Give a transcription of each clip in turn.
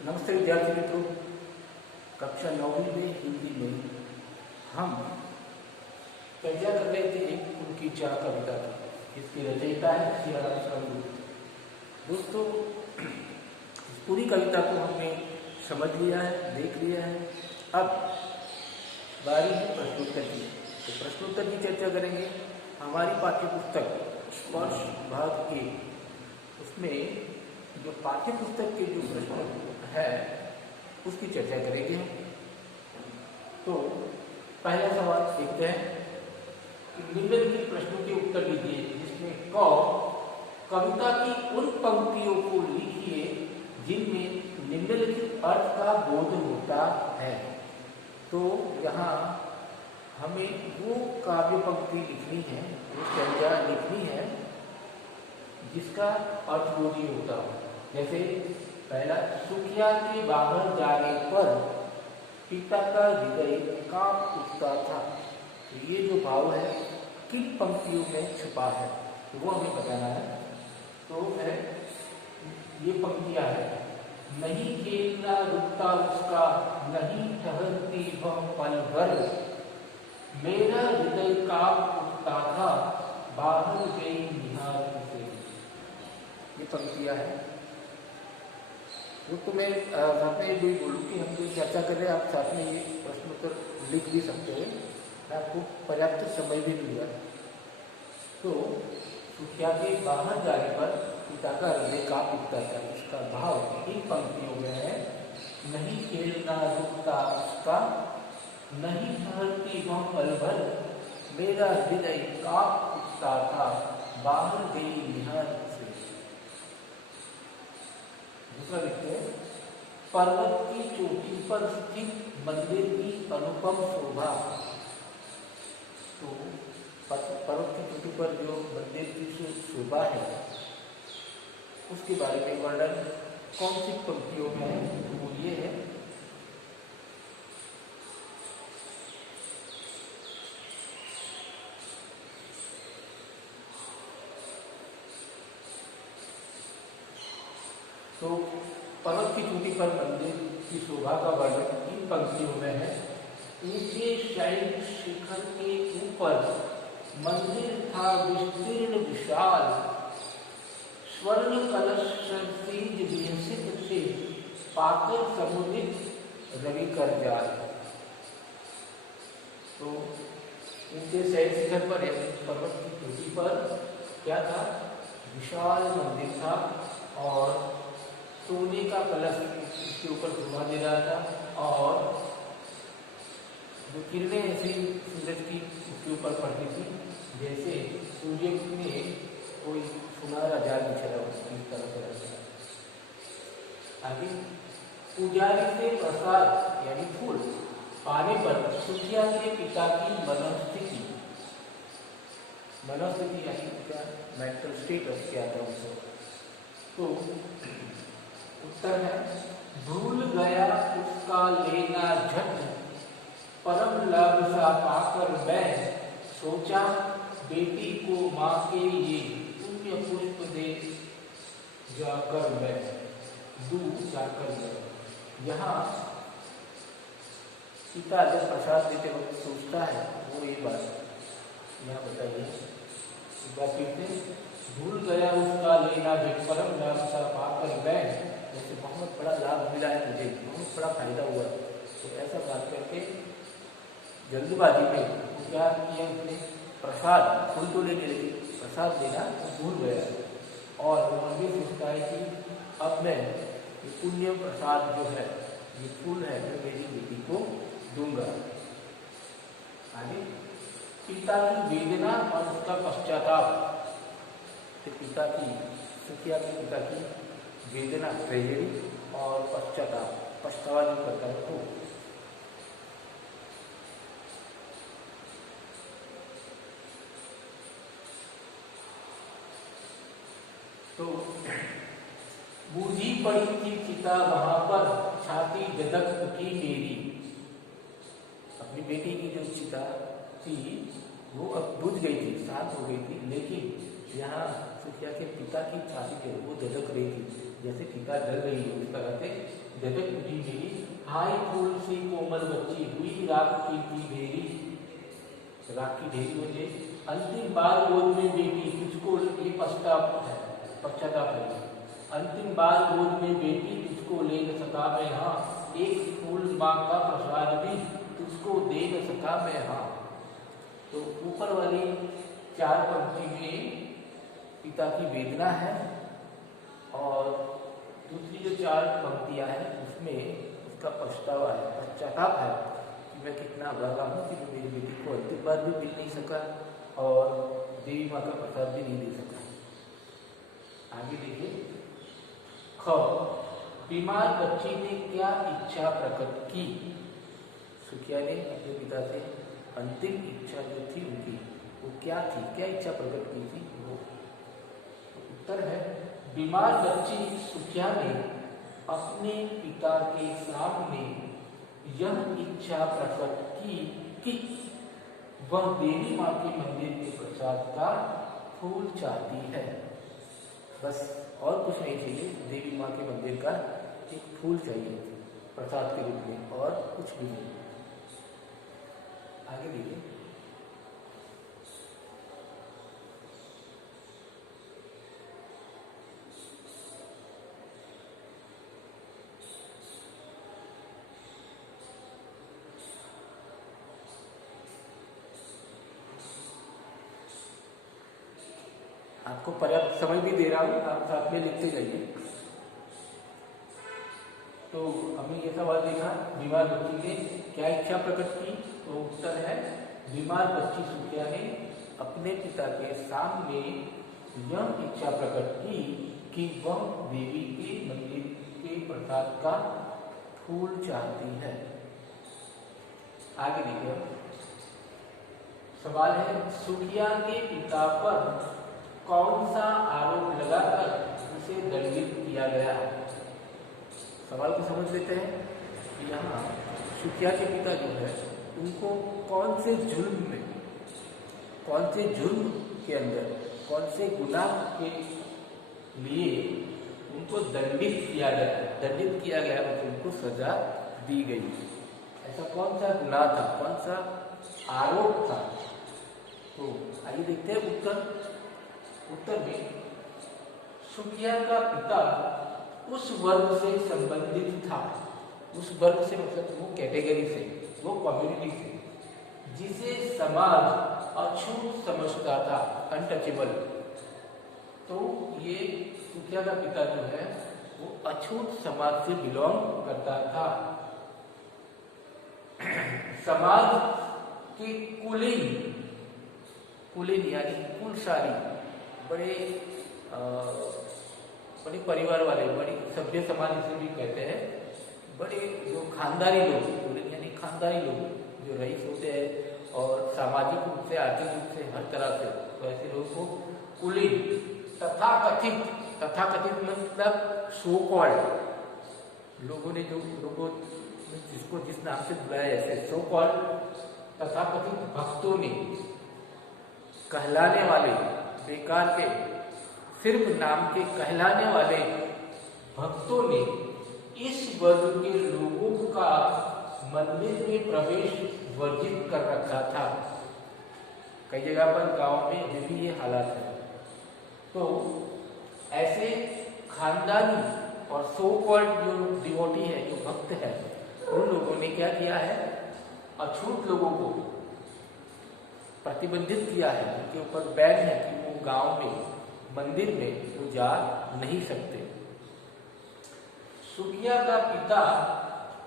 नमस्ते विद्यार्थी मित्रों। कक्षा 9वीं में हिंदी में हम चर्चा कर रहे थे एक उनकी चाह कविता की, इसकी रचयिता है सियाराम शर्मा। दोस्तों, इस पूरी कविता को हमने समझ लिया है, देख लिया है। अब बारी है प्रश्नोत्तर की। तो प्रश्नोत्तर की चर्चा करेंगे। हमारी पाठ्यपुस्तक स्पर्श भाग 1, उसमें जो पाठ्यपुस्तक के जो प्रश्न है उसकी चर्चा करेंगे। तो पहला सवाल देखते हैं कि निम्नलिखित प्रश्नों के उत्तर दीजिए, जिसमें क कविता की उन पंक्तियों को लिखिए जिनमें निम्नलिखित अर्थ का बोध होता है। तो यहाँ हमें वो काव्य पंक्ति लिखनी है, वो चर्चा लिखनी है जिसका अर्थ बोधी होता हो। जैसे पहला, सुखिया के बाहर जाने पर पिता का हृदय कांप उठता था। तो ये जो भाव है किन पंक्तियों में छुपा है, तो वो हमें बताना है। तो है ये पंक्तियां है, नहीं खेलना रुकता उसका, नहीं ठहरती वह पल भर, मेरा हृदय कांप उठता था, बाहर गई निहार उसे। ये पंक्तियां है। तो मैं साथ में भी बोलूँ कि हम जो चर्चा कर रहे हैं, आप साथ में ये प्रश्नोत्तर लिख भी सकते हैं, आपको पर्याप्त समय भी मिलेगा। तो सुखिया के बाहर जाने पर पिता का हृदय कांप उठता था, इसका भाव इन पंक्तियों में है, नहीं खेलना रुकता उसका, नहीं ठहरती वह पल भर, मेरा हृदय कांप उठता था, बाहर गई निहार से। दूसरा लिखते हैं, पर्वत की चोटी पर स्थित मंदिर की अनुपम शोभा। तो पर्वत की चोटी पर जो मंदिर की शोभा है उसके बारे में वर्णन कौन सी पंक्तियों में है, वो ये है, तो पर्वत की चोटी पर मंदिर की शोभा का वर्णन इन पंक्तियों में है। ऊंचे शैल शिखर के ऊपर मंदिर था विस्तीर्ण विशाल, स्वर्ण कलश सरसीज विंसित से पाकर समुदित रवि कर जाल। तो ऊंचे शैल शिखर पर पर्वत की चोटी पर क्या था, विशाल मंदिर था और सोने का कलश उसके ऊपर शोभा दे रहा था, और जो किरणें ऐसी सूरज की उसके ऊपर पड़ती थी जैसे सूर्य में कोई सुनहरा जाल बिछा इस तरह से। आगे, पुजारी से प्रसाद यानी फूल पाने पर सुखिया के पिता की मनोस्थिति यानी क्या मेंटल स्टेटस क्या था उसको। तो उत्तर है, भूल गया उसका लेना झट, परम लाभ सा पाकर मैं, सोचा बेटी को माँ के ये पुण्य पुष्प दे जाकर मैं, जाकर मैं। यहाँ सीता जब प्रसाद देते वक्त सोचता है वो ये बात यहाँ बताइए। भूल गया उसका लेना झट, परम लाभ सा पाकर मैं, जैसे बहुत बड़ा लाभ मिला है मुझे, बहुत बड़ा फायदा हुआ, तो ऐसा बात करके जल्दबाजी में क्या किया उसने, प्रसाद फूल तो लेने लगे, प्रसाद देना तो भूल गया, और वो ये सोचता है कि अब मैं ये पुण्य प्रसाद जो है, ये फूल है, मैं मेरी बेटी को दूंगा। आगे, पिता की वेदना और उसका पश्चाताप। पिता की, सुखिया के पिता की वेदना, ट्रेजेडी, और पश्चाताप, पछतावा जो करता है वो। तो बूझी पड़ी थी चिता वहां पर, छाती जदक उठी मेरी। अपनी बेटी की जो चिता थी वो अब बुझ गई थी, शांत हो गई थी, लेकिन यहाँ सुखिया के पिता की छाती जो वो धधक रही थी। जैसे पिता डर रही हो इस तरह से झटक उठी मेरी हाय फूल सी कोमल बच्ची हुई राख की ढेरी, राख की ढेरी मुझे अंतिम बार गोद में बेटी तुझको ये पश्चाताप है। अंतिम बार गोद में बेटी तुझको ले न सका मैं हाँ, एक फूल माँ का प्रसाद भी तुझको दे न सका मैं हाँ। तो ऊपर वाली 4 पंक्ति में पिता की वेदना है और दूसरी जो 4 पंक्तियां हैं उसमें उसका पछतावा है, पश्चाताप है कि मैं कितना अभागा हूँ कि मेरी बेटी को अंतिम बार भी मिल नहीं सका और देवी माँ का प्रसाद भी नहीं दे सका। आगे देखिए, ख बीमार बच्ची ने क्या इच्छा प्रकट की। सुखिया ने अपने पिता से अंतिम इच्छा जो थी उनकी वो क्या थी, क्या इच्छा प्रकट की थी वो। उत्तर है बीमार बच्ची सुखिया ने अपने पिता के सामने यह इच्छा प्रकट की कि वह देवी माँ के मंदिर के प्रसाद का फूल चाहती है। बस और कुछ नहीं चाहिए, देवी माँ के मंदिर का एक फूल चाहिए प्रसाद के रूप में और कुछ भी नहीं। आगे देखिए, आपको पर्याप्त समय भी दे रहा हूँ, आप साथ में लिखते जाइए। तो हमने ये सवाल देखा, बीमार बच्ची ने क्या इच्छा प्रकट की। तो उत्तर है बीमार बच्ची सुखिया ने अपने पिता के सामने यह इच्छा प्रकट की कि वह देवी के मंदिर के प्रसाद का फूल चाहती है। आगे देखिए, सवाल है सुखिया के पिता पर कौन सा आरोप लगाकर उसे दंडित किया गया। सवाल को समझ लेते हैं कि यहाँ सुखिया के पिता जो है उनको कौन से जुर्म के अंदर, कौन से गुनाह के लिए उनको दंडित किया गया मतलब उनको सजा दी गई। ऐसा कौन सा गुनाह था, कौन सा आरोप था। तो आइए देखते हैं उत्तर में सुखिया का पिता उस वर्ग से संबंधित था। उस वर्ग से मतलब वो कैटेगरी से, वो कम्युनिटी से जिसे समाज अछूत समझता था, अनटचेबल। तो ये सुखिया का पिता जो है वो अछूत समाज से बिलोंग करता था। समाज के कुलीन यानी कुलशाली, बड़े परिवार वाले, बड़ी सभ्य समाज जिसे भी कहते हैं, बड़े जो खानदानी लोग, यानी खानदानी लोग जो रईस होते हैं और सामाजिक रूप से, आर्थिक रूप से, हर तरह से, तो ऐसे लोगों को कुलीन तथाकथित मतलब सो कॉल्ड लोगों ने, जो लोगों जिसको जिस नाम से बुलाया, ऐसे सो कॉल्ड तथाकथित भक्तों ने, कहलाने वाले, बेकार के सिर्फ नाम के कहलाने वाले भक्तों ने इस वर्ग के लोगों का मंदिर में प्रवेश वर्जित कर रखा था। कई जगह पर गांव में अभी भी ये हालात है। तो ऐसे खानदानी और सो कॉल्ड जो डिवोटी है, जो भक्त है, उन लोगों ने क्या किया है, अछूत लोगों को प्रतिबंधित किया है, उनके ऊपर बैन है कि वो गांव में, मंदिर में वो जा नहीं सकते। सुखिया का पिता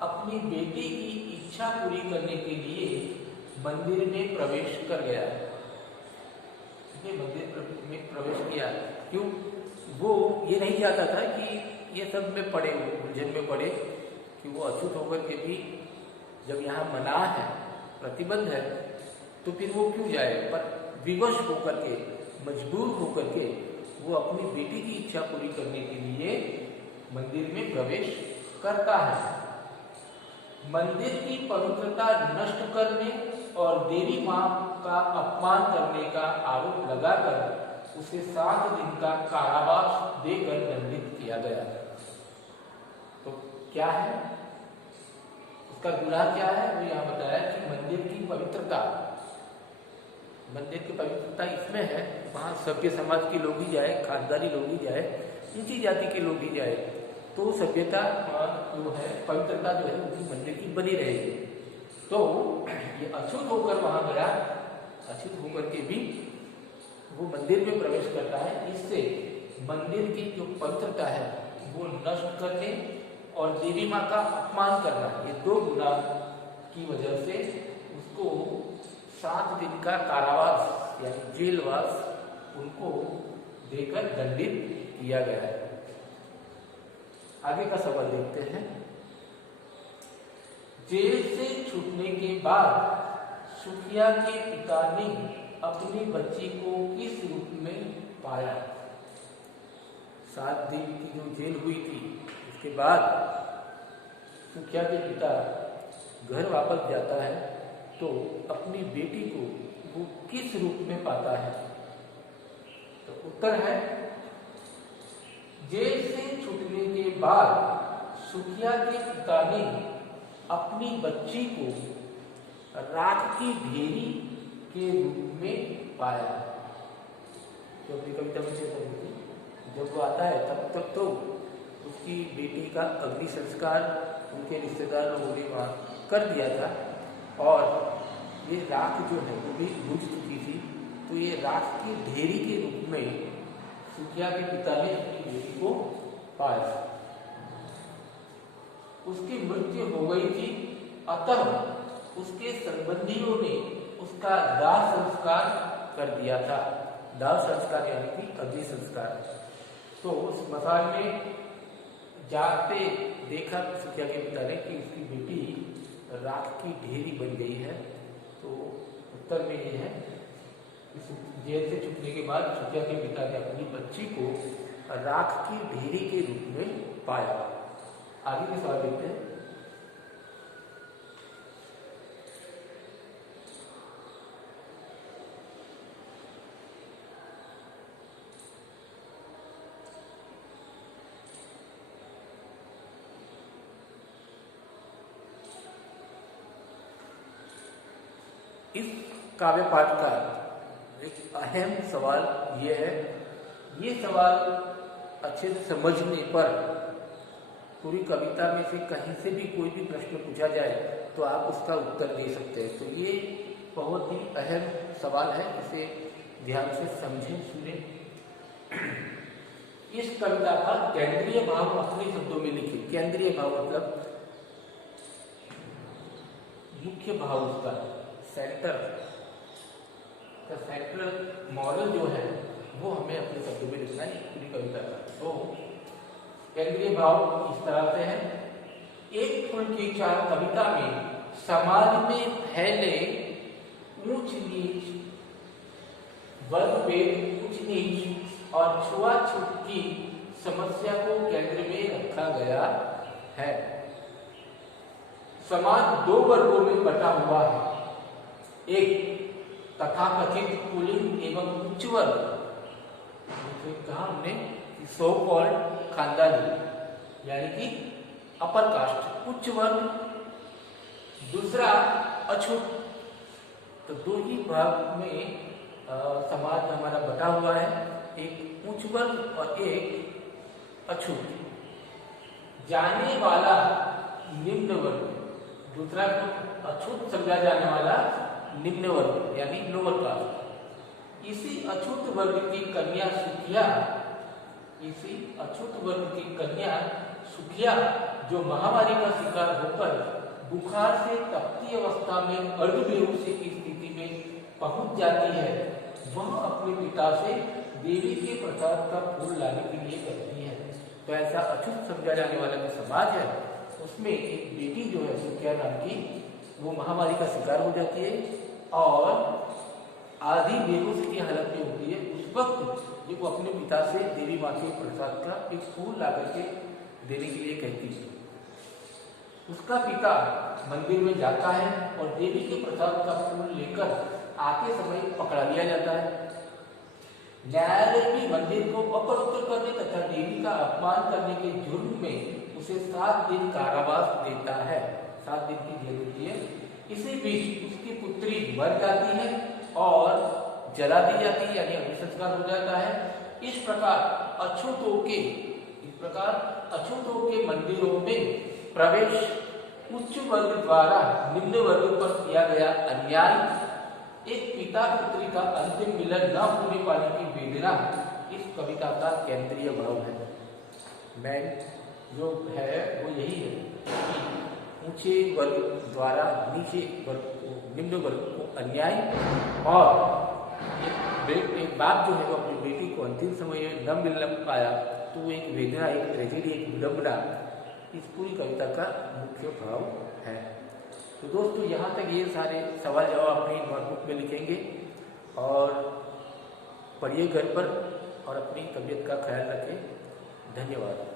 अपनी बेटी की इच्छा पूरी करने के लिए मंदिर में प्रवेश कर गया, मंदिर में प्रवेश किया। क्यों? वो ये नहीं चाहता था कि ये सब में पड़े, उलझन में पड़े, कि वो अछूत होकर के भी जब यहाँ मना है, प्रतिबंध है, तो फिर वो क्यों जाए। पर विवश होकर के, मजबूर होकर के वो अपनी बेटी की इच्छा पूरी करने के लिए मंदिर में प्रवेश करता है। मंदिर की पवित्रता नष्ट करने और देवी मां का अपमान करने का आरोप लगाकर उसे 7 दिन का कारावास देकर दंडित किया गया। क्या है, उसका गुनाह क्या है, वो यहाँ बताया कि मंदिर की पवित्रता इसमें है, वहाँ सभ्य समाज के लोग ही जाए, खानदानी लोग ही जाए, ऊंची जाति के लोग ही जाए, तो सभ्यता जो है, पवित्रता जो है उनकी मंदिर की बनी रहेगी। तो ये अछूत होकर वहाँ गया, अछूत होकर के भी वो मंदिर में प्रवेश करता है, इससे मंदिर की जो पवित्रता है वो नष्ट करने और देवी माँ का अपमान करना, ये दो गुनाह की वजह से उसको 7 दिन का कारावास यानी जेलवास उनको देकर दंडित किया गया है। आगे का सवाल देखते हैं। जेल से छूटने के बाद सुखिया के पिता ने अपनी बच्ची को किस रूप में पाया? 7 दिन की जो जेल हुई थी, उसके बाद सुखिया के पिता घर वापस जाता है तो अपनी बेटी को वो किस रूप में पाता है? तो उत्तर है, जेल से छूटने के बाद सुखिया के पिता ने अपनी बच्ची को राख की ढेरी के रूप में पाया। तो अपनी कविता में जब वो आता है तब तक तो उसकी बेटी का अग्नि संस्कार उनके रिश्तेदार लोगों ने वहाँ कर दिया था, और ये राख जो है वो भी बुझ चुकी थी, तो ये राख की ढेरी के रूप में सुखिया के पिता ने अपनी बेटी को पाया। उसकी मृत्यु हो गई थी, अतः उसके संबंधियों ने उसका दाह संस्कार कर दिया था। दाह संस्कार यानी कि अग्नि संस्कार। तो उस मसाल में जाते देखा सुखिया के पिता ने कि उसकी बेटी राख की ढेरी बन गई है। तो उत्तर में ये है, जेल से छूटने के बाद सुखिया के पिता ने अपनी बच्ची को राख की ढेरी के रूप में पाया। आगे के सवाल देखते हैं। इस काव्य पाठ का एक अहम सवाल ये है, ये सवाल अच्छे से समझने पर पूरी कविता में से कहीं से भी कोई भी प्रश्न पूछा जाए तो आप उसका उत्तर दे सकते हैं। तो ये बहुत ही अहम सवाल है, इसे ध्यान से समझें, सुनें। इस कविता का केंद्रीय भाव अपने शब्दों में लिखिए। केंद्रीय भाव मतलब मुख्य भाव, उसका सेंटर का सेंट्रल मॉडल जो है वो हमें अपने शब्दों में लिखना है पूरी कविता का। तो केंद्रीय भाव इस तरह से है। एक फूल की चार कविता में समाज में फैले ऊंच नीच, वर्गभेद, ऊंच नीच और छुआछूत की समस्या को केंद्र में रखा गया है। समाज दो वर्गों में बटा हुआ है, एक तथाकथित कुलीन एवं उच्च वर्ग, कहा हमने सो कॉल्ड खानदानी यानी कि अपर कास्ट, उच्च वर्ग, दूसरा अछूत। तो दो ही भाग में समाज हमारा बटा हुआ है, एक उच्च वर्ग और एक अछूत। जाने वाला निम्न वर्ग, दूसरा अछूत समझा जाने वाला निम्न वर्ग यानी लोअर कास्ट। इसी अछूत वर्ग की कन्या सुखिया, इसी अछूत वर्ग की कन्या सुखिया जो महामारी का शिकार होकर बुखार से तपती अवस्था में अर्धबेहोशी की स्थिति में पहुंच जाती है, वह अपने पिता से देवी के प्रसाद का फूल लाने के लिए कहती है। तो ऐसा अछूत समझा जाने वाला जो समाज है उसमें एक बेटी जो है सुखिया नाम की, वो महामारी का शिकार हो जाती है और आधी बेहोशी की हालत में होती है। उस वक्त जो वो अपने पिता से देवी माँ के प्रसाद का एक फूल ला करके देने के लिए कहती है। उसका पिता मंदिर में जाता है और देवी के प्रसाद का फूल लेकर आते समय पकड़ा लिया जाता है। न्यायालय भी मंदिर को अपवित्र करने तथा देवी का अपमान करने के जुर्म में उसे 7 दिन कारावास देता है, 7 दिन की जेल होती है। इसी बीच उसकी पुत्री मर जाती है और जला दी जाती है, यानी अग्नि संस्कार हो जाता है। इस प्रकार अछूतों के मंदिरों में प्रवेश उच्च वर्ग द्वारा निम्न वर्ग पर किया गया अन्याय, एक पिता पुत्री का अंतिम मिलन न होने पाने की वेदना इस कविता का केंद्रीय भाव है। मैं जो है वो यही है कि ऊंचे वर्ग द्वारा नीचे वर्ग को, निम्न वर्ग को अन्याय, और एक बाप जो है वो अपनी बेटी को अंतिम समय में न मिल पाया तो एक वेदना, एक ट्रेजेडी, एक विडंबना इस पूरी कविता का मुख्य भाव है। तो दोस्तों यहाँ तक ये सारे सवाल जवाब अपनी नोटबुक में लिखेंगे और पढ़िए घर पर और अपनी तबीयत का ख्याल रखें। धन्यवाद।